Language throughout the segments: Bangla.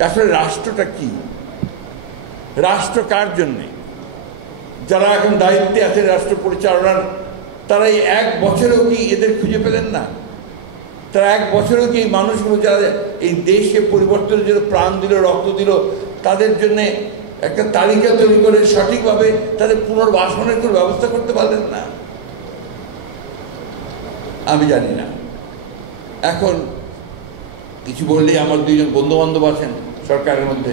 আসলে রাষ্ট্রটা কি, রাষ্ট্র কার জন্যে? যারা এখন দায়িত্বে আছে রাষ্ট্র পরিচালনার, তারা এই এক বছরেও কি এদের খুঁজে পেলেন না? তারা এক বছরেও কি মানুষগুলো যারা এই দেশকে পরিবর্তনের জন্য প্রাণ দিল, রক্ত দিল, তাদের জন্যে একটা তালিকা তৈরি করে সঠিকভাবে তাদের পুনর্বাসনের কোনো ব্যবস্থা করতে পারলেন না? আমি জানি না। এখন কিছু বললেই আমার দুইজন বন্ধু বান্ধব আছেন সরকারের মধ্যে,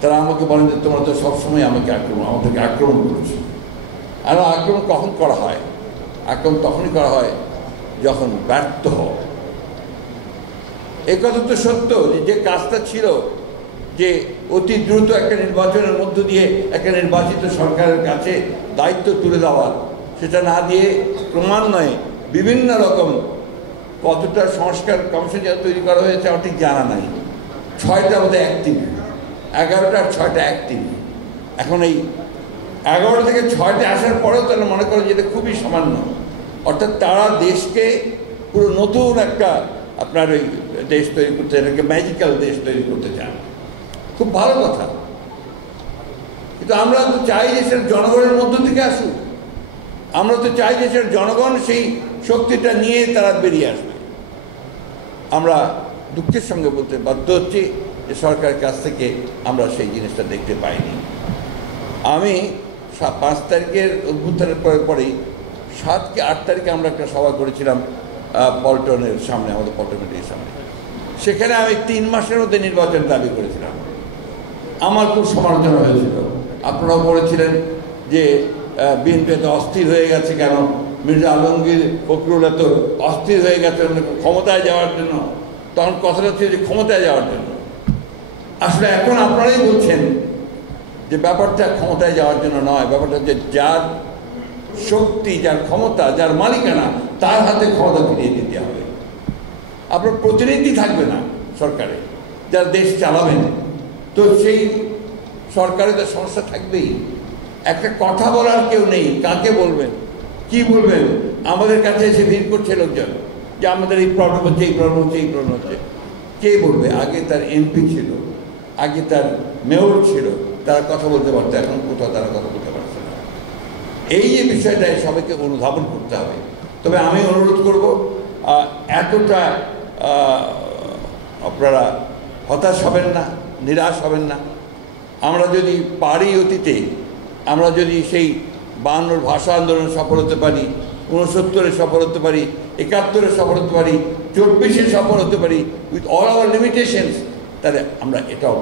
তারা আমাকে বলেন যে তোমরা তো সবসময় আমাদেরকে আক্রমণ করেছো। আর আক্রমণ কখন করা হয়? আক্রমণ তখনই করা হয় যখন ব্যর্থ হও। এ কথা তো সত্য যে কাজটা ছিল যে অতি দ্রুত একটা নির্বাচনের মধ্য দিয়ে একটা নির্বাচিত সরকারের কাছে দায়িত্ব তুলে দেওয়া, সেটা না দিয়ে ক্রমান্বয়ে বিভিন্ন রকম কতটা সংস্কার কমিশন তৈরি করা হয়েছে আমার ঠিক জানা নাই। 6টা বোধহয় অ্যাক্টিভ, 11টা আর 6টা অ্যাক্টিভ। এখন এই 11 থেকে 6টা আসার পরেও তারা মনে করেন যে এটা খুবই সামান্য। অর্থাৎ তারা দেশকে পুরো নতুন একটা আপনার ওই দেশ তৈরি করতে চান, একটা ম্যাজিক্যাল দেশ তৈরি করতে চান। খুব ভালো কথা, কিন্তু আমরা তো চাই যে সেটা জনগণের মধ্য থেকে আসুক। আমরা তো চাই যে সেটা জনগণ সেই শক্তিটা নিয়ে তারা বেরিয়ে আসবে। আমরা দুঃখের সঙ্গে বলতে বাধ্য হচ্ছি যে সরকারের কাছ থেকে আমরা সেই জিনিসটা দেখতে পাইনি। আমি 5 তারিখের অভ্যুত্থানের পরেই 7 কি 8 তারিখে আমরা একটা সভা করেছিলাম পল্টনের সামনে, আমাদের পল্টনের সামনে। সেখানে আমি 3 মাসের মধ্যে নির্বাচন দাবি করেছিলাম। আমার খুব সমালোচনা হয়েছিল, আপনারাও বলেছিলেন যে বিএনপি এত অস্থির হয়ে গেছে কেন, মির্জা আলমগীর ফখরুল এত অস্থির হয়ে গেছে ক্ষমতায় যাওয়ার জন্য। তখন কথাটা হচ্ছে যে ক্ষমতায় যাওয়ার জন্য। আসলে এখন আপনারাই বলছেন যে ব্যাপারটা ক্ষমতায় যাওয়ার জন্য নয়, ব্যাপারটা হচ্ছে যার শক্তি, যার ক্ষমতা, যার মালিকানা, তার হাতে ক্ষমতা ফিরিয়ে দিতে হবে। আপনার প্রতিনিধি থাকবে না সরকারে, যার দেশ চালাবেন, তো সেই সরকারে তো সমস্যা থাকবেই। একটা কথা বলার কেউ নেই, কাকে বলবেন, কি বলবেন? আমাদের কাছে এসে ভিড় করছে লোকজন যে আমাদের এই প্রবলেম হচ্ছে, এই প্রবলেম হচ্ছে, এই প্রবলেম হচ্ছে। কে বলবে? আগে তার এমপি ছিল, আগে তার মেয়র ছিল, তারা কথা বলতে পারতো, এখন কোথাও তারা কথা বলতে পারছে না। এই যে বিষয়টা সবাইকে অনুধাবন করতে হবে। তবে আমি অনুরোধ করব, এতটা আপনারা হতাশ হবেন না, নিরাশ হবেন না। আমরা যদি পারি অতীতে, আমরা যদি সেই 52 ভাষা আন্দোলনে সফল হতে পারি, 69-এ সফল হতে পারি, 71-এ সফল হতে পারি, 24-এ সফল হতে পারি, উইথ অল আওয়ার লিমিটেশনস, তাহলে আমরা এটাও